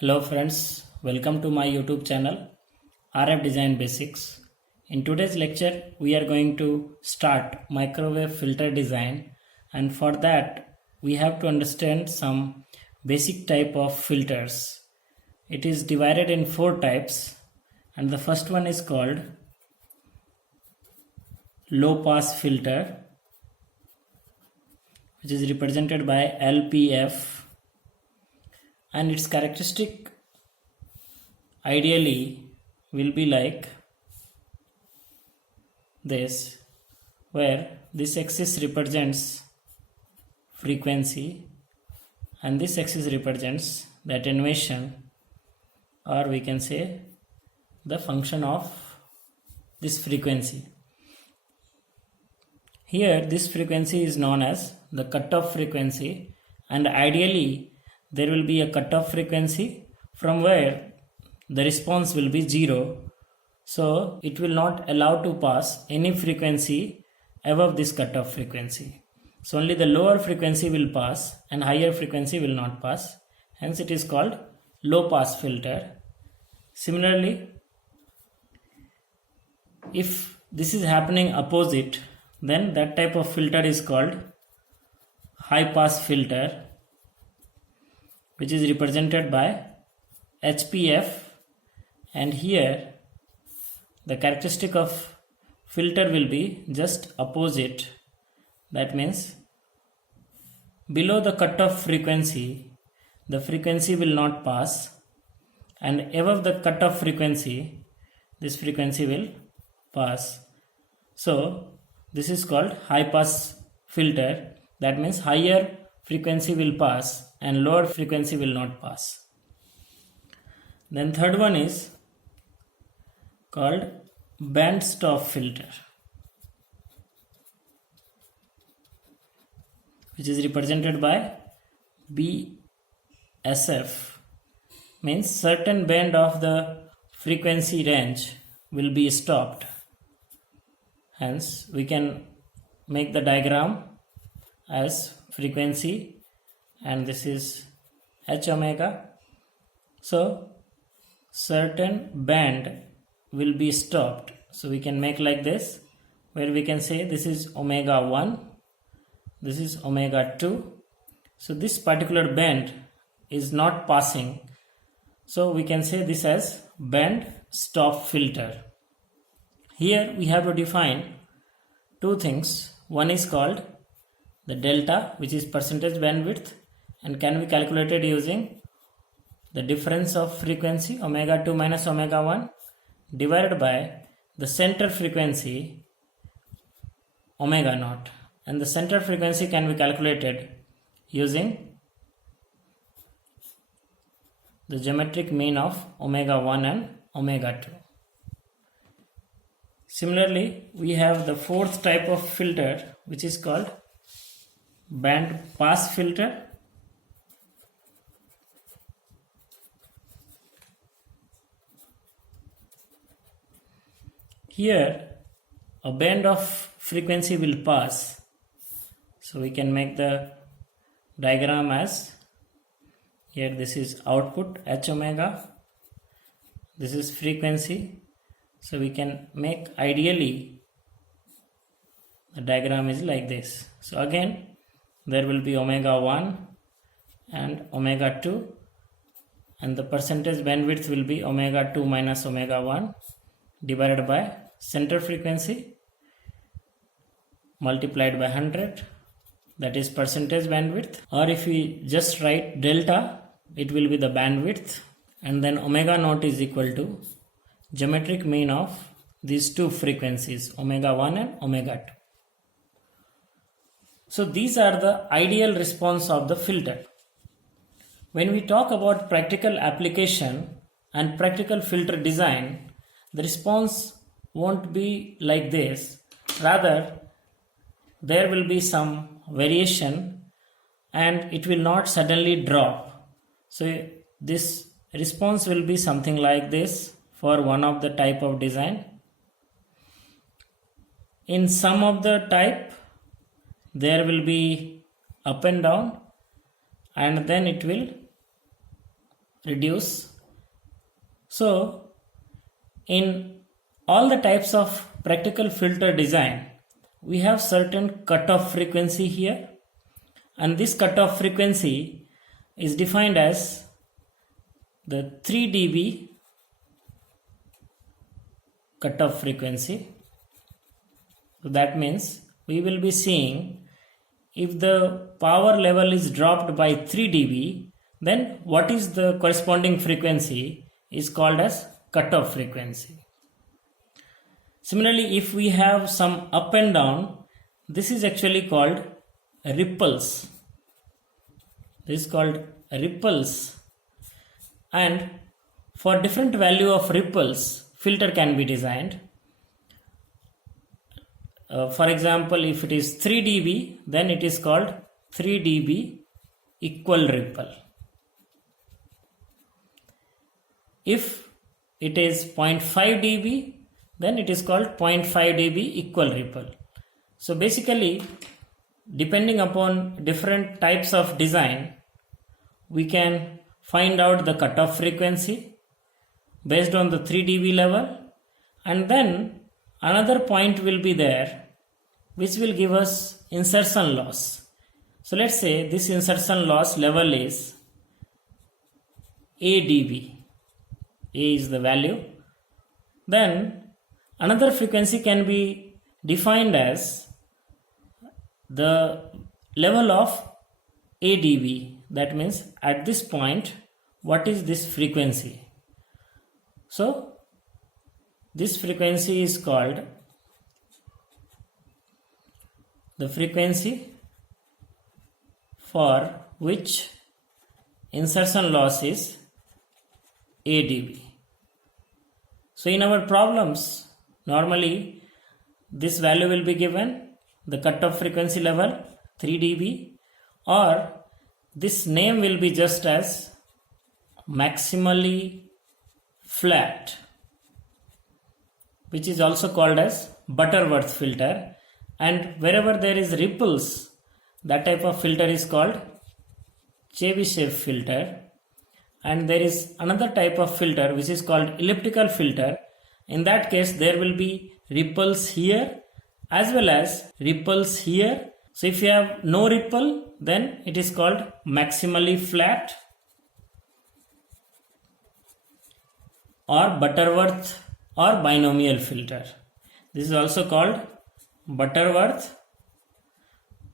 Hello friends, welcome to my YouTube channel RF Design Basics. In today's lecture we are going to start microwave filter design, and for that we have to understand some basic type of filters. It is divided in four types, and the first one is called low pass filter, which is represented by LPF, and its characteristic ideally will be like this, where this axis represents frequency and this axis represents the attenuation, or we can say the function of this frequency. Here this frequency is known as the cutoff frequency, and ideally there will be a cutoff frequency from where the response will be 0. So it will not allow to pass any frequency above this cutoff frequency. So only the lower frequency will pass and higher frequency will not pass. Hence it is called low pass filter. Similarly, if this is happening opposite, then that type of filter is called high pass filter, which is represented by HPF, and here the characteristic of filter will be just opposite. That means below the cutoff frequency the frequency will not pass, and above the cutoff frequency this frequency will pass. So this is called high pass filter. That means higher frequency will pass and lower frequency will not pass. Then third one is called band stop filter, which is represented by BSF. Means certain band of the frequency range will be stopped. Hence we can make the diagram as frequency, and this is H omega. So certain band will be stopped. So we can make like this, where we can say this is omega 1, this is omega 2. So this particular band is not passing. So we can say this as band stop filter. Here we have to define two things. One is called the delta, which is percentage bandwidth, and can be calculated using the difference of frequency omega 2 minus omega 1 divided by the center frequency omega naught, and the center frequency can be calculated using the geometric mean of omega 1 and omega 2. Similarly, we have the fourth type of filter, which is called band pass filter. Here a band of frequency will pass. So we can make the diagram as, here this is output H omega, this is frequency. So we can make ideally the diagram is like this. So again there will be omega 1 and omega 2, and the percentage bandwidth will be omega 2 minus omega 1 divided by center frequency multiplied by 100, that is percentage bandwidth. Or if we just write delta, it will be the bandwidth, and then omega naught is equal to geometric mean of these two frequencies omega 1 and omega 2. So these are the ideal response of the filter. When we talk about practical application and practical filter design, the response won't be like this. Rather, there will be some variation and it will not suddenly drop. So this response will be something like this for one of the type of design. In some of the type there will be up and down, and then it will reduce. So in all the types of practical filter design, we have certain cutoff frequency here, and this cutoff frequency is defined as the 3 dB cutoff frequency. So that means we will be seeing if the power level is dropped by 3 dB, then what is the corresponding frequency is called as cutoff frequency. Similarly, if we have some up and down, this is actually called ripples. This is called ripples, and for different value of ripples, filter can be designed. For example, if it is 3 dB, then it is called 3 dB equal ripple. If it is 0.5 dB, then it is called 0.5 dB equal ripple. So basically, depending upon different types of design, we can find out the cutoff frequency based on the 3 dB level, and then another point will be there which will give us insertion loss. So let's say this insertion loss level is A dB. A is the value. Then another frequency can be defined as the level of A dB. That means at this point, what is this frequency? So this frequency is called the frequency for which insertion loss is A dB. So in our problems, normally this value will be given, the cutoff frequency level 3 dB, or this name will be just as maximally flat, which is also called as Butterworth filter. And wherever there is ripples, that type of filter is called Chebyshev filter. And there is another type of filter which is called elliptical filter. In that case, there will be ripples here as well as ripples here. So if you have no ripple, then it is called maximally flat or Butterworth or binomial filter. This is also called Butterworth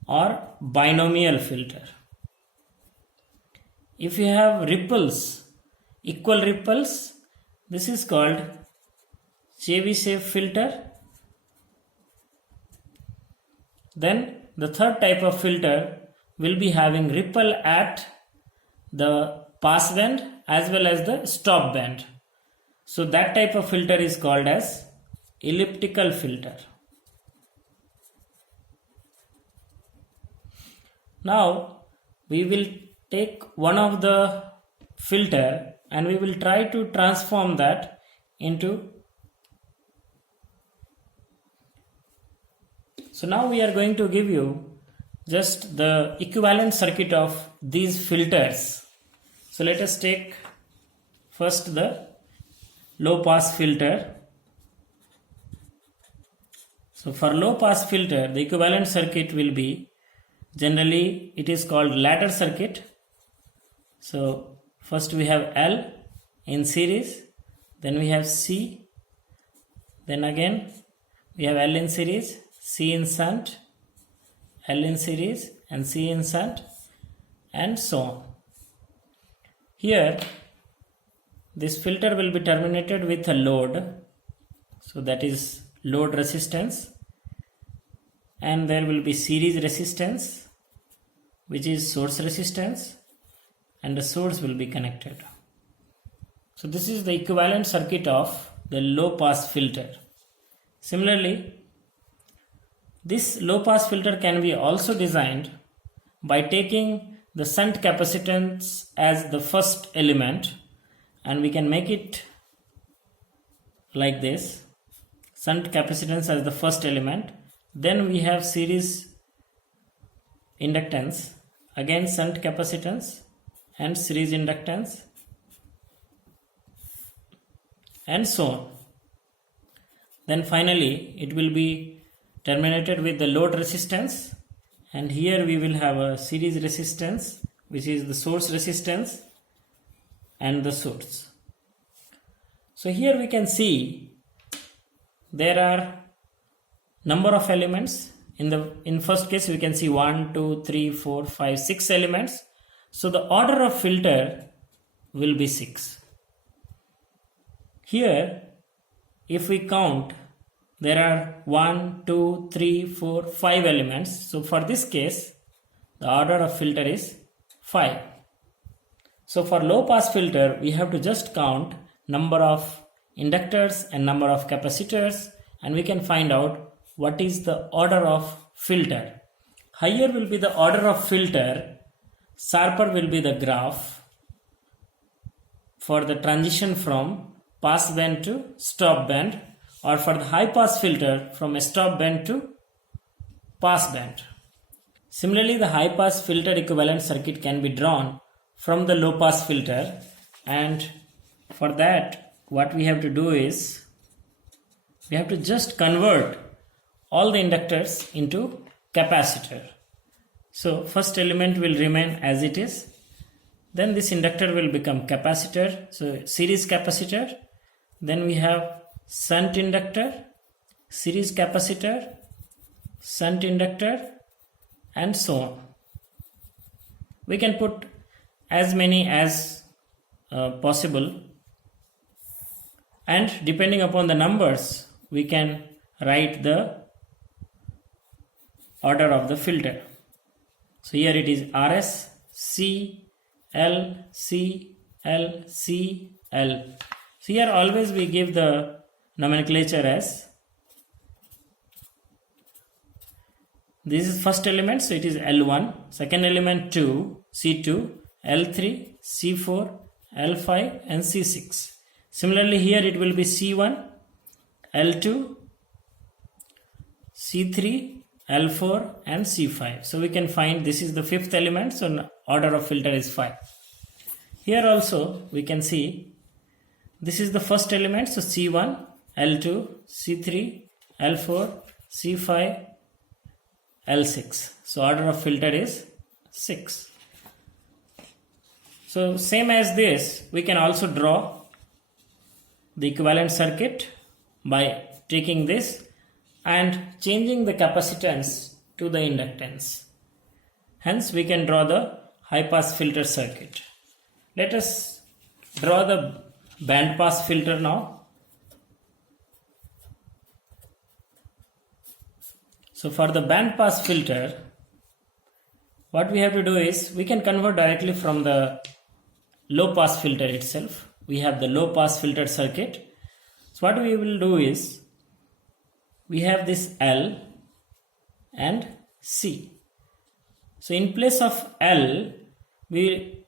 or binomial filter. If you have ripples, equal ripples, this is called Chebyshev filter. Then the third type of filter will be having ripple at the pass band as well as the stop band. So that type of filter is called as elliptical filter. Now we will take one of the filter and we will try to transform that into. So now we are going to give you just the equivalent circuit of these filters. So let us take first the low pass filter. So for low pass filter, the equivalent circuit will be, generally it is called ladder circuit. So first we have L in series, then we have C, then again we have L in series, C in shunt, L in series and C in shunt, and so on. Here this filter will be terminated with a load, so that is load resistance, and there will be series resistance which is source resistance, and the source will be connected. So this is the equivalent circuit of the low pass filter. Similarly, this low pass filter can be also designed by taking the shunt capacitance as the first element, and we can make it like this: shunt capacitance as the first element, then we have series inductance, again shunt capacitance and series inductance, and so on. Then finally it will be terminated with the load resistance, and here we will have a series resistance, which is the source resistance and the source. So here we can see there are number of elements. In first case we can see 1, 2, 3, 4, 5, 6 elements. So the order of filter will be 6. Here if we count, there are 1, 2, 3, 4, 5 elements. So for this case the order of filter is 5. So for low pass filter we have to just count number of inductors and number of capacitors, and we can find out what is the order of filter. Higher will be the order of filter, sharper will be the graph for the transition from pass band to stop band, or for the high pass filter from a stop band to pass band. Similarly, the high pass filter equivalent circuit can be drawn from the low pass filter, and for that what we have to do is we have to just convert all the inductors into capacitor. So first element will remain as it is, then this inductor will become capacitor, so series capacitor. Then we have shunt inductor, series capacitor, shunt inductor, and so on. We can put as many as possible, and depending upon the numbers we can write the order of the filter. So here it is RS, C, L, C, L, C, L. So here always we give the nomenclature as, this is first element, so it is L1, second element 2, C2, L3, C4, L5 and C6. Similarly here it will be C1, L2, C3, L4 and C5. So we can find this is the fifth element, so order of filter is 5. Here also we can see this is the first element, so C1, L2, C3, L4, C5, L6. So order of filter is 6. So same as this, we can also draw the equivalent circuit by taking this and changing the capacitance to the inductance. Hence we can draw the high pass filter circuit. Let us draw the band pass filter now. So for the band pass filter, what we have to do is we can convert directly from the low pass filter itself. We have the low pass filter circuit. So what we will do is we have this L and C. So in place of L, we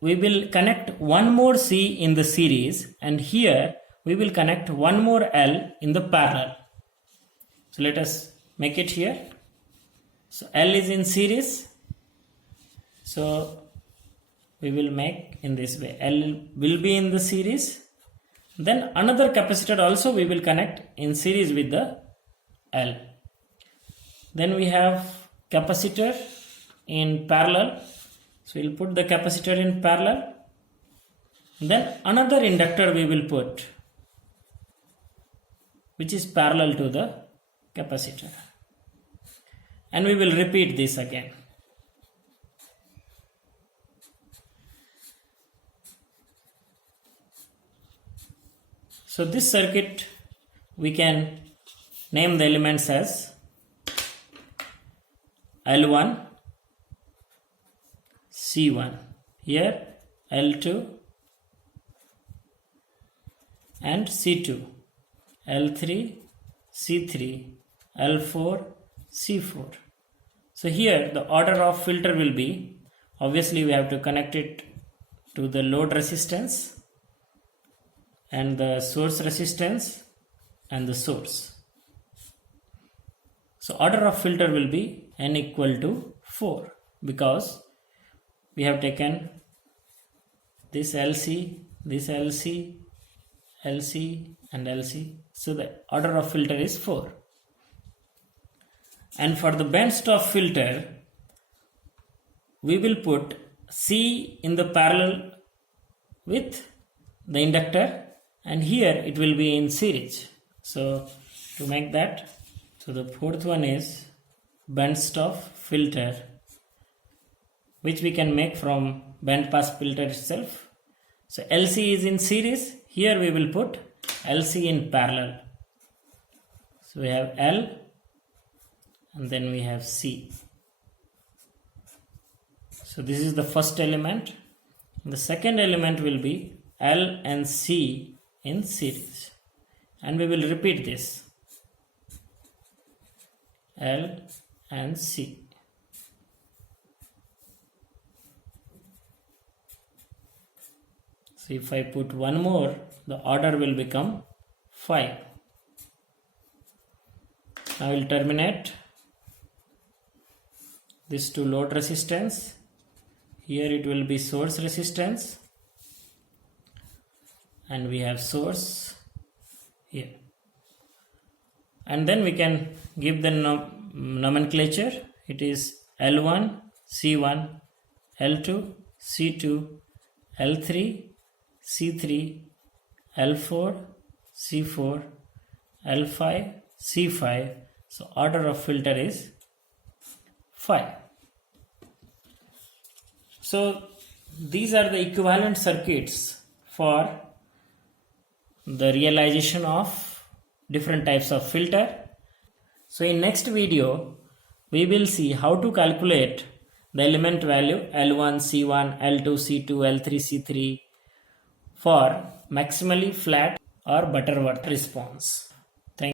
will connect one more C in the series, and here we will connect one more L in the parallel. So let us make it here. So L is in series, so we will make in this way. L will be in the series, then another capacitor also we will connect in series with the L. Then we have capacitor in parallel, so we'll put the capacitor in parallel. Then another inductor we will put, which is parallel to the capacitor, and we will repeat this again. So this circuit we can name the elements as L1, C1, here L2 and C2, L3, C3, L4, C4. So here the order of filter will be, obviously we have to connect it to the load resistance and the source resistance and the source. So order of filter will be n equal to 4, because we have taken this LC, LC and LC. So the order of filter is 4. And for the band stop filter, we will put C in the parallel with the inductor, and here it will be in series. So to make that, so the fourth one is band stop filter, which we can make from band pass filter itself. So LC is in series, here we will put LC in parallel. So we have L and then we have C. So this is the first element. The second element will be L and C in series, and we will repeat this, L and C. So if I put one more, the order will become 5. I will terminate this to load resistance. Here it will be source resistance, and we have source here. And then we can give the nomenclature. It is L1, C1, L2, C2, L3, C3, L4, C4, L5, C5. So order of filter is 5. So these are the equivalent circuits for the realization of different types of filter. So in next video, we will see how to calculate the element value L1, C1, L2, C2, L3, C3 for maximally flat or Butterworth response.